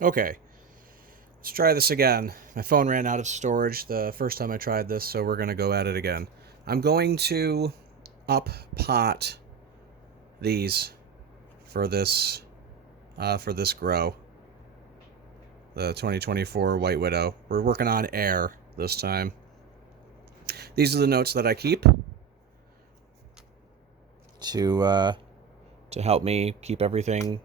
Okay, let's try this again. My phone ran out of storage the first time I tried this, so we're going to go at it again. I'm going to up pot these for this grow. The 2024 White Widow. We're working on air this time. These are the notes that I keep to help me keep everything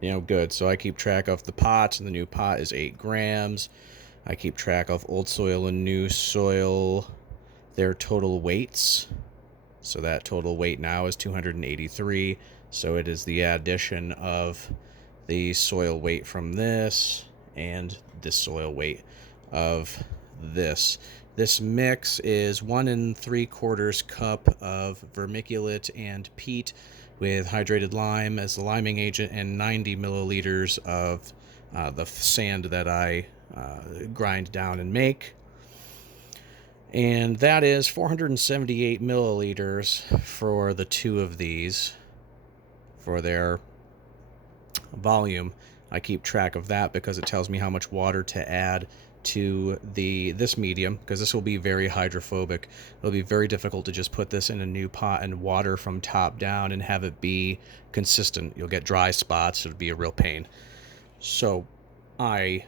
good. So I keep track of the pot, and the new pot is 8 grams. I keep track of old soil and new soil, their total weights. So that total weight now is 283. So it is the addition of the soil weight from this and the soil weight of this. This mix is 1 3/4 cup of vermiculate and peat with hydrated lime as the liming agent and 90 milliliters of the sand that I grind down and make. And that is 478 milliliters for the two of these for their volume. I keep track of that because it tells me how much water to add to this medium, because this will be very hydrophobic. It'll be very difficult to just put this in a new pot and water from top down and have it be consistent. You'll get dry spots. It'll be a real pain. So I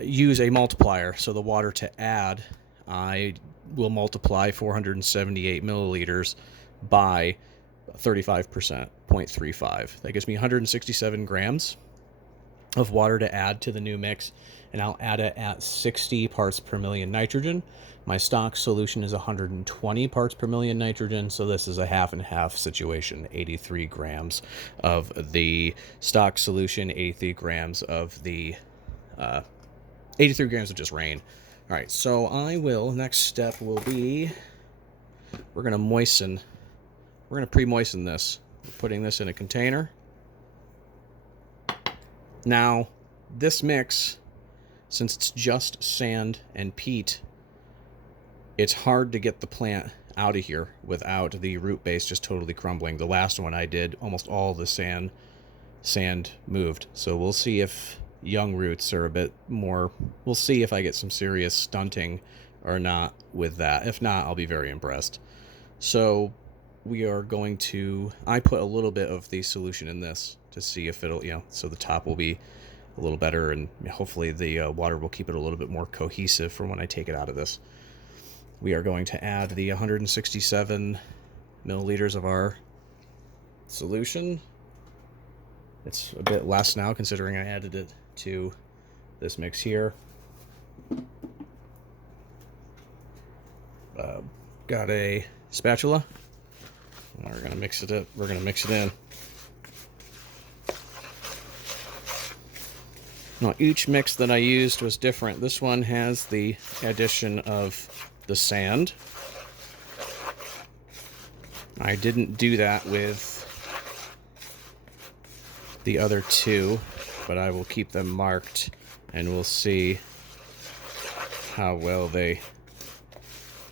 use a multiplier. So the water to add, I will multiply 478 milliliters by 35%, 0.35. That gives me 167 grams of water to add to the new mix, and I'll add it at 60 parts per million nitrogen. My stock solution is 120 parts per million nitrogen, so this is a half and half situation. 83 grams of the stock solution, 83 grams of the 83 grams of just rain. All right, so next step will be, we're going to pre-moisten this. We're putting this in a container. Now, this mix, since it's just sand and peat, it's hard to get the plant out of here without the root base just totally crumbling. The last one I did, almost all the sand moved. So we'll see if young roots are a bit more, we'll see if I get some serious stunting or not with that. If not, I'll be very impressed. So we are going to, I put a little bit of the solution in this to see if it'll, so the top will be a little better, and hopefully the water will keep it a little bit more cohesive for when I take it out of this. We are going to add the 167 milliliters of our solution. It's a bit less now considering I added it to this mix here. Got a spatula. We're gonna mix it up. We're gonna mix it in. Now, each mix that I used was different. This one has the addition of the sand. I didn't do that with the other two, but I will keep them marked and we'll see how well they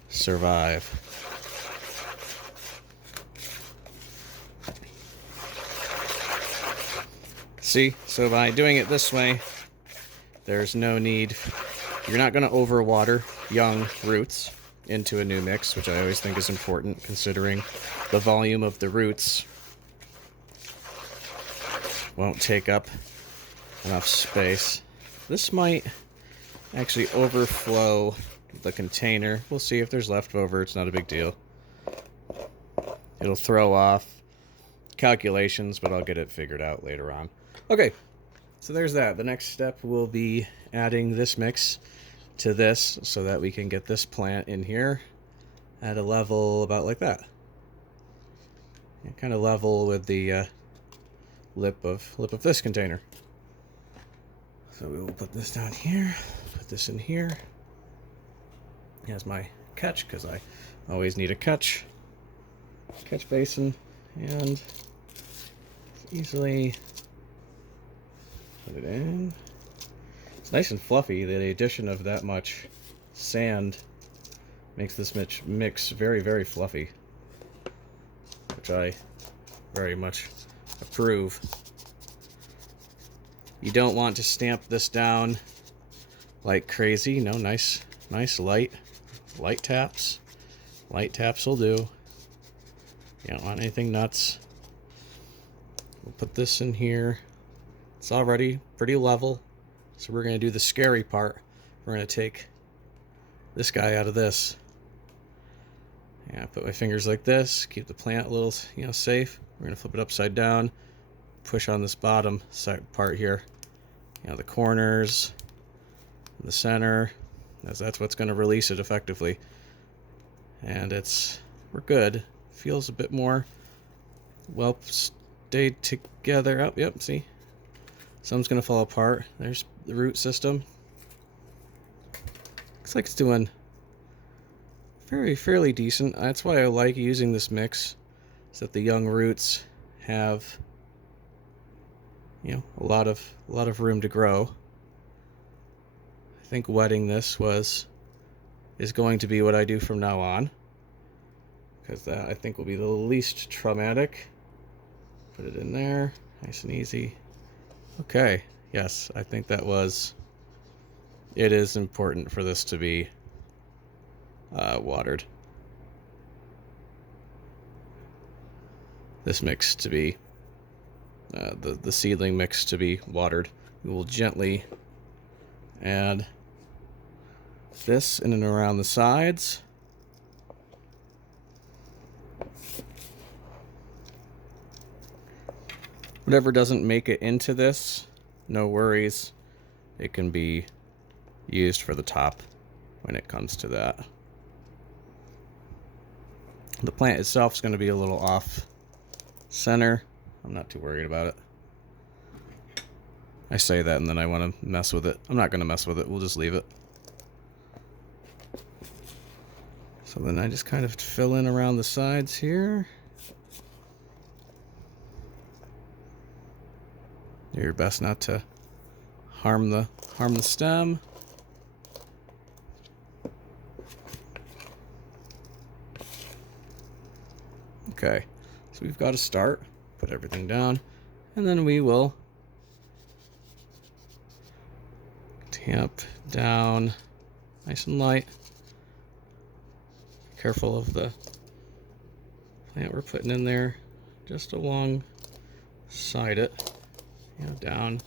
survive. See, so by doing it this way, there's no need, you're not going to overwater young roots into a new mix, which I always think is important considering the volume of the roots won't take up enough space. This might actually overflow the container. We'll see if there's leftover. It's not a big deal. It'll throw off calculations, but I'll get it figured out later on. Okay, so there's that. The next step will be adding this mix to this so that we can get this plant in here at a level about like that. And kind of level with the lip of this container. So we will put this down here, put this in here. Here's my catch, because I always need a catch basin, and easily put it in. It's nice and fluffy. The addition of that much sand makes this mix very, very fluffy, which I very much approve. You don't want to stamp this down like crazy. No, nice light taps. Light taps will do. You don't want anything nuts. We'll put this in here. It's already pretty level. So we're going to do the scary part. We're going to take this guy out of this. Yeah, put my fingers like this. Keep the plant a little, safe. We're going to flip it upside down. Push on this bottom side part here. The corners, the center. That's what's going to release it effectively. And we're good. Feels a bit more well stayed together. Oh, yep, see? Some's going to fall apart. There's the root system. Looks like it's doing fairly decent. That's why I like using this mix, is that the young roots have a lot of room to grow. I think wetting this is going to be what I do from now on, because that I think will be the least traumatic. Put it in there, nice and easy. Okay, yes, I think it is important for this to be watered. This mix to be, the seedling mix to be watered. We will gently add this in and around the sides. Whatever doesn't make it into this, no worries. It can be used for the top when it comes to that. The plant itself is going to be a little off center. I'm not too worried about it. I say that and then I want to mess with it. I'm not going to mess with it. We'll just leave it. So then I just kind of fill in around the sides here. Do your best not to harm the stem. Okay, so we've got to start. Put everything down, and then we will tamp down nice and light. Careful of the plant we're putting in there, just alongside it. Down.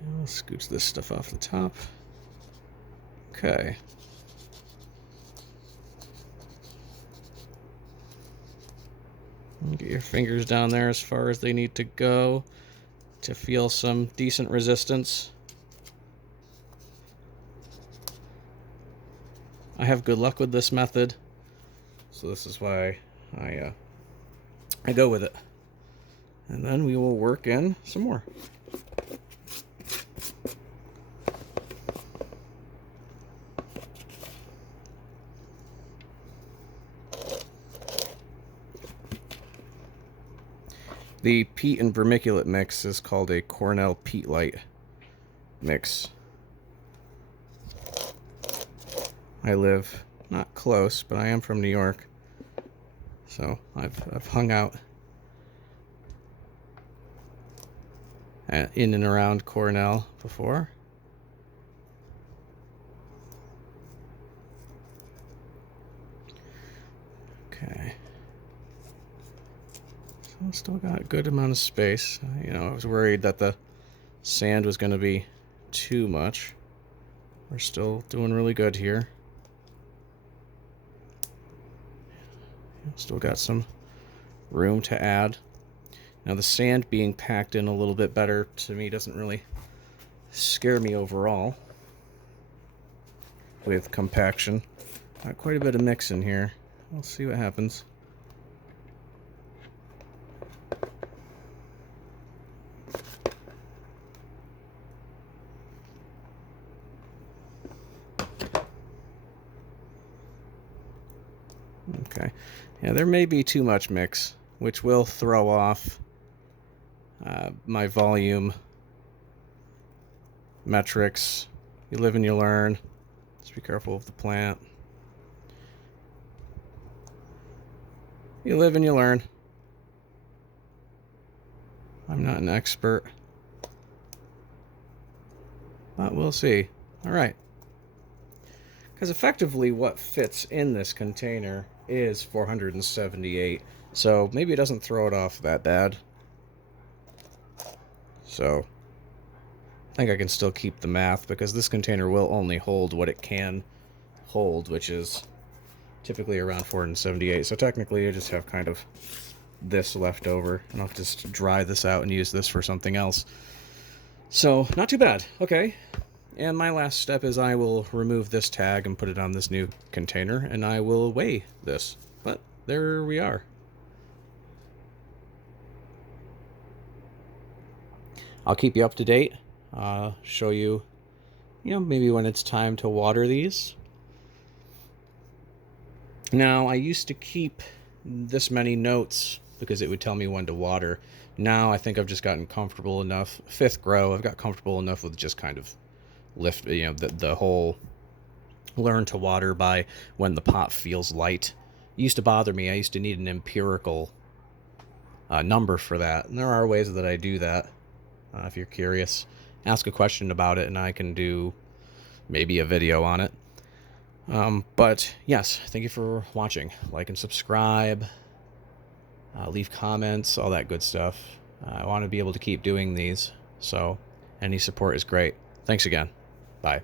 And we'll scooch this stuff off the top. Okay. Get your fingers down there as far as they need to go to feel some decent resistance. I have good luck with this method, so this is why I go with it. And then we will work in some more. The peat and vermiculite mix is called a Cornell peat light mix. I live not close, but I am from New York, so I've hung out in and around Cornell before. Okay. So still got a good amount of space. I was worried that the sand was going to be too much. We're still doing really good here. Still got some room to add. Now the sand being packed in a little bit better to me doesn't really scare me overall with compaction. Got quite a bit of mix in here. We'll see what happens. Okay, yeah, there may be too much mix, which will throw off my volume metrics. You live and you learn. Just be careful of the plant. You live and you learn. I'm not an expert but we'll see. All right. Because effectively what fits in this container is 478. So maybe it doesn't throw it off that bad. So I think I can still keep the math because this container will only hold what it can hold, which is typically around 478. So technically I just have kind of this left over, and I'll just dry this out and use this for something else. So not too bad. Okay. And my last step is I will remove this tag and put it on this new container, and I will weigh this. But there we are. I'll keep you up to date. Show you, maybe when it's time to water these. Now, I used to keep this many notes because it would tell me when to water. Now I think I've just gotten comfortable enough. 5th grow, I've got comfortable enough with just kind of lift, the whole learn to water by when the pot feels light. It used to bother me. I used to need an empirical number for that. And there are ways that I do that. If you're curious, ask a question about it and I can do maybe a video on it. But yes, thank you for watching. Like and subscribe. Leave comments, all that good stuff. I want to be able to keep doing these, so any support is great. Thanks again. Bye.